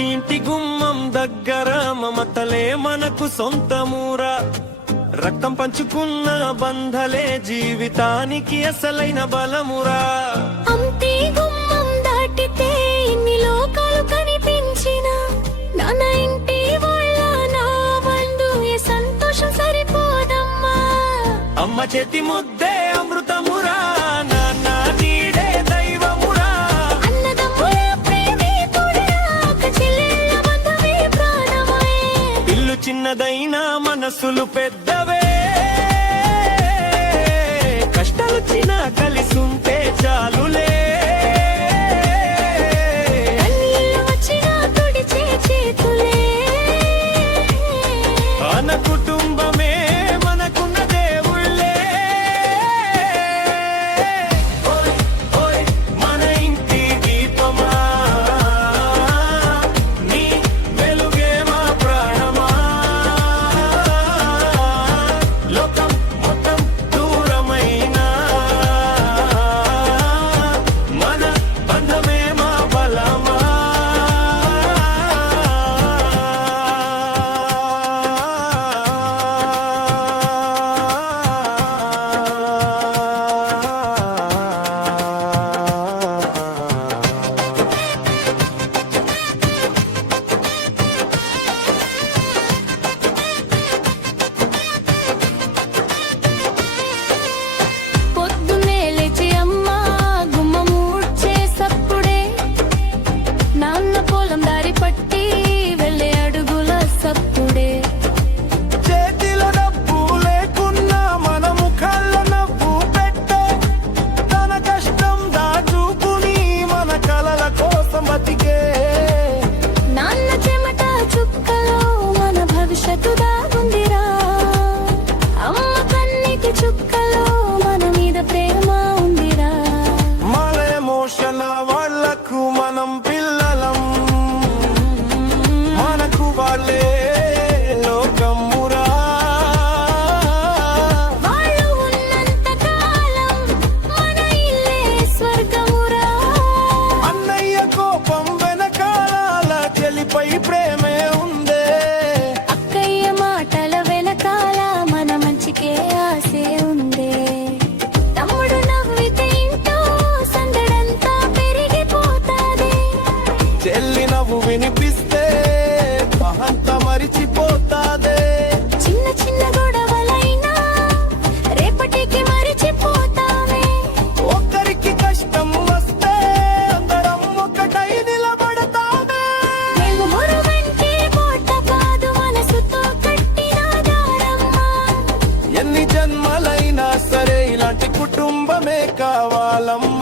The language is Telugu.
పుట్టింటి గుమ్మం దగ్గర మమతలే మనకు సొంతమూరా. రక్తం పంచుకున్న బంధలే జీవితానికి అసలైన బలమురా. అంతే గుమ్మం దాటితే ఇన్ని లోకాలు కనిపించిన నాన్న ఇంటి వాళ్ళ నా బంధు ఏ సంతోషం సరిపోదమ్మా. అమ్మ చేతి ముద్దే అమృతమురా, నాన్న నీడే దైవమురా. అన్నదమ్ముల ప్రేమే కూడా అక్క చెల్లెళ్ళ బంధమే ప్రాణమే. ఇల్లు చిన్నదైనా మనసులు పెద్దవే, కష్టాలొచ్చినా కలిసుంటే చాలులే. కన్నీళ్ళు వచ్చినా తుడిచే చేతులే. మన కుటుంబమే మనకున్న దేవుళ్ళే. ఓయ్ ఓయ్ మన ఇంటి దీపమా, నీ వెలుగే మా ప్రాణమా. లోకం మొత్తం దూరమైనా మన బంధమే మా బలమా. పొద్దున్నే లేచి అమ్మ గుమ్మం ఊడ్చేసప్పుడే నాన్న పొలం దారి పట్టి వెళ్ళే అడుగుల సప్పుడే. చేతిలో డబ్బు లేకున్నా మన ముఖాల్లో నవ్వు పెట్టే, తన కష్టం దాచుకుని మన కలల కోసం బతికే. నాన్న చెమట చుక్కలో మన భవిష్యత్తు దాగుందిరా. అమ్మ కన్నీటి చుక్కలో మన మీద ప్రేమ ఉందిరా. మన ఎమోషన్ వాళ్లకు మనం పిల్లలం, మనకు వాళ్ళే లోకమురా. వాళ్ళు ఉన్నంత కాలం మన ఇల్లే స్వర్గమురా. అన్నయ్య కోపం వెనకాల చెలిపై ప్రేమే ఉందే. అక్కయ్య మాటల వెనకాల మన మంచికే ఆశే ఉందే. తమ్ముడు నవ్వితే ఇంటో సందడంతా పెరిగిపోతాది. చెల్లి నవ్వు వినిపిస్తే మహంత మరిచిపోతాదే. చిన్న చిన్న గొడవలైనా రేపటికి మరిచిపోతామే. ఒక్కరికి కష్టం వస్తే అందరం ఒకటై నిలబడతామే. మేము మురుగంటే కోట కాదు మనసుతో కట్టిన దారమ్మా. ఎన్ని జన్మలైనా సరే ఇలాంటి కుటుంబమే కావాలమ్మా.